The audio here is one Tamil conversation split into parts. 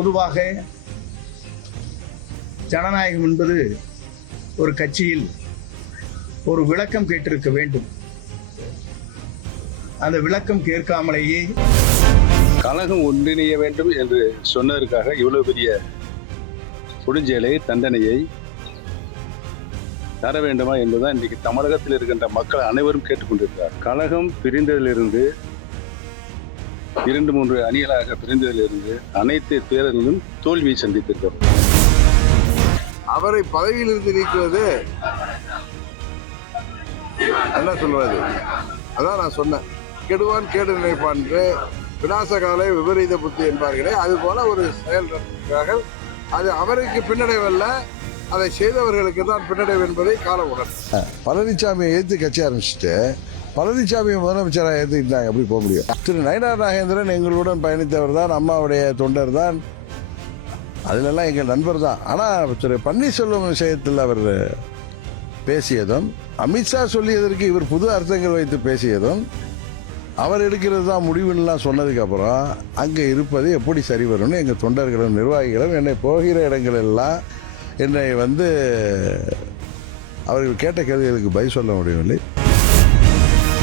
பொதுவாக ஜனநாயகம் என்பது ஒரு கட்சியில் ஒரு விளக்கம் கேட்டிருக்க வேண்டும். அந்த விளக்கம் கேட்காமலேயே கழகம் ஒன்றிணைய வேண்டும் என்று சொன்னதற்காக இவ்வளவு பெரிய கொடுஞ்சேலை தண்டனையை தர வேண்டுமா என்பதுதான் இன்றைக்கு தமிழகத்தில் இருக்கின்ற மக்கள் அனைவரும் கேட்டுக்கொண்டிருக்கிறார். கழகம் பிரிந்ததிலிருந்து 2-3 அணிகளாக பிரிந்ததிலிருந்து அனைத்து தேர்தலிலும் தோல்வியை சந்தித்திருக்கிறோம். அவரை பதவியிலிருந்து நீக்குவது என்ன சொல்வது? அதான் நான் சொன்னேன், கெடுவான் கேடு நினைப்பான், விநாசகாலை விபரீத புத்தி என்பார்களே, அது போல ஒரு செயல் நடக்கிறார்கள். அது அவருக்கு பின்னடைவல்ல, அதை செய்தவர்களுக்கு தான் பின்னடைவு என்பதை காலம் உணர்த்தும். பழனிசாமியை எதிர்த்து கட்சி ஆரம்பிச்சுட்டு பழனிசாமியை முதலமைச்சராக ஏற்றுக்கிட்டாங்க, எப்படி போக முடியும்? திரு நயினார் நாகேந்திரன் எங்களுடன் பயணித்தவர் தான், அம்மாவுடைய தொண்டர் தான், அதிலெல்லாம் எங்கள் நண்பர் தான். ஆனால் திரு பன்னீர்செல்வம் விஷயத்தில் அவர் பேசியதும், அமித்ஷா சொல்லியதற்கு இவர் புது அர்த்தங்கள் வைத்து பேசியதும், அவர் எடுக்கிறது தான் முடிவுலாம் சொன்னதுக்கு அப்புறம் அங்கே இருப்பது எப்படி சரி வரும்னு எங்கள் தொண்டர்களும் நிர்வாகிகளும் என்னை போகிற இடங்கள் எல்லாம் என்னை அவர்கள் கேட்ட கேள்விகளுக்கு பதில் சொல்ல முடியவில்லை.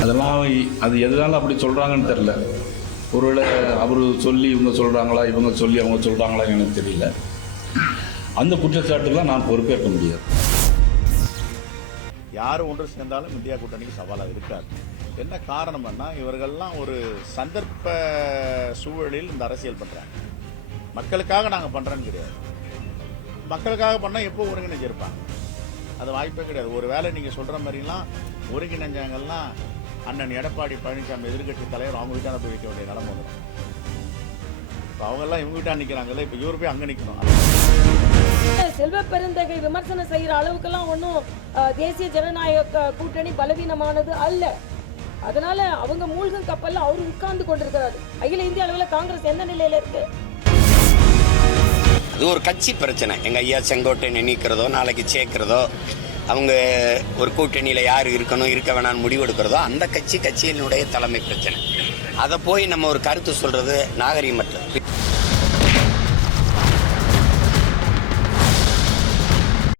அதெல்லாம் அது எதனால அப்படி சொல்கிறாங்கன்னு தெரியல. ஒருவேளை அவர் சொல்லி இவங்க சொல்கிறாங்களா, இவங்க சொல்லி அவங்க சொல்கிறாங்களா எனக்கு தெரியல. அந்த குற்றச்சாட்டுலாம் நான் பொறுப்பேற்க முடியாது. யார் ஒன்று சேர்ந்தாலும் இந்தியா கூட்டணிக்கு சவாலாக இருக்காது. என்ன காரணம்னா, இவர்கள்லாம் ஒரு சந்தர்ப்ப சூழலில் இந்த அரசியல் பண்ணுறாங்க. மக்களுக்காக நாங்கள் பண்ணுறோன்னு கிடையாது. மக்களுக்காக பண்ணால் எப்போ ஒருங்கிணைஞ்சிருப்பாங்க? அது வாய்ப்பே கிடையாது. ஒரு வேளை நீங்கள் சொல்கிற மாதிரிலாம் ஒருங்கிணைஞ்சாங்கலாம் அண்ணன் எடப்பாடி பழனிசாமி எதிர்கட்சி தலைவர் அவங்க வீட்டான போய் வைக்க வேண்டிய நிலைமை வந்துடும். இப்போ அவங்கெல்லாம் இவங்க வீட்டா நிற்கிறாங்கல்ல, இப்போ இவர் போய் அங்கே நிற்கணும். செல்வ பெருந்தகை விமர்சனம் செய்யற அளவுக்கெல்லாம் ஒன்றும் தேசிய ஜனநாயக கூட்டணி பலவீனமானது அல்ல. அதனால அவங்க மூழ்கும் கப்பல்ல அவரு உட்கார்ந்து கொண்டிருக்கிறாரு. அகில இந்திய அளவில் காங்கிரஸ் எந்த நிலையில இருக்கு? அது ஒரு கட்சி பிரச்சனை. எங்க ஐயா செங்கோட்டையனை நீக்கிறதோ, நாளைக்கு சேர்க்கிறதோ, அவங்க ஒரு கூட்டணியில யார் இருக்கணும் இருக்க வேணாம்னு முடிவெடுக்கிறதோ அந்த கட்சியினுடைய தலைமை பிரச்சனை. அதை போய் நம்ம ஒரு கருத்து சொல்றது நாகரிகமற்றது.